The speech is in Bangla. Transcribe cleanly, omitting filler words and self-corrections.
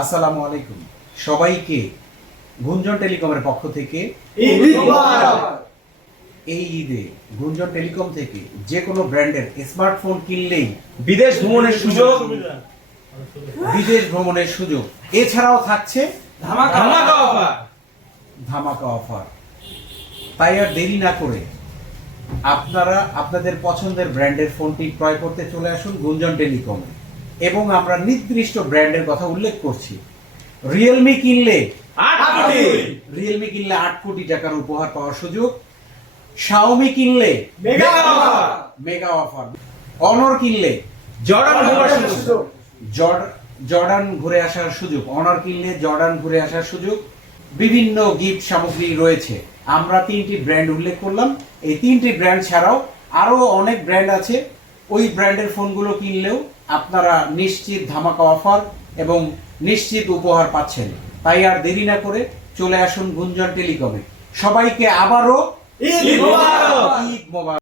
আসসালামু আলাইকুম সবাইকে গুঞ্জন টেলিকমের পক্ষ থেকে এই ঈদে গুঞ্জন টেলিকম থেকে যে কোনো ব্র্যান্ডের স্মার্টফোন কিনলেই বিদেশ ভ্রমণের সুযোগ এছাড়াও থাকছে ধামাকা অফার। তাই আর দেরি না করে আপনারা আপনাদের পছন্দের ব্র্যান্ডের ফোনটি ক্রয় করতে চলে আসুন গুঞ্জন টেলিকমে। এবং আমরা নির্দিষ্ট ব্র্যান্ডের কথা উল্লেখ করছি। রিয়েলমি কিনলে 8 কোটি টাকার উপহার পাওয়ার সুযোগ, শাওমি কিনলে মেগা অফার, অনর কিনলে জর্ডান ঘুরে আসার সুযোগ, অনর কিনলে জর্ডান ঘুরে আসার সুযোগ, বিভিন্ন গিফট সামগ্রী রয়েছে। আমরা 3টি ব্র্যান্ড উল্লেখ করলাম। এই 3টি ব্র্যান্ড ছাড়াও আরো অনেক ব্র্যান্ড আছে। ওই ব্র্যান্ডের ফোনগুলো কিনলেও আপনারা নিশ্চিত ধামাকা অফার এবং নিশ্চিত উপহার পাচ্ছেন। তাই আর দেরি না করে চলে আসুন গুঞ্জন টেলিকমে। সবাইকে আবারও ঈদ মোবারক।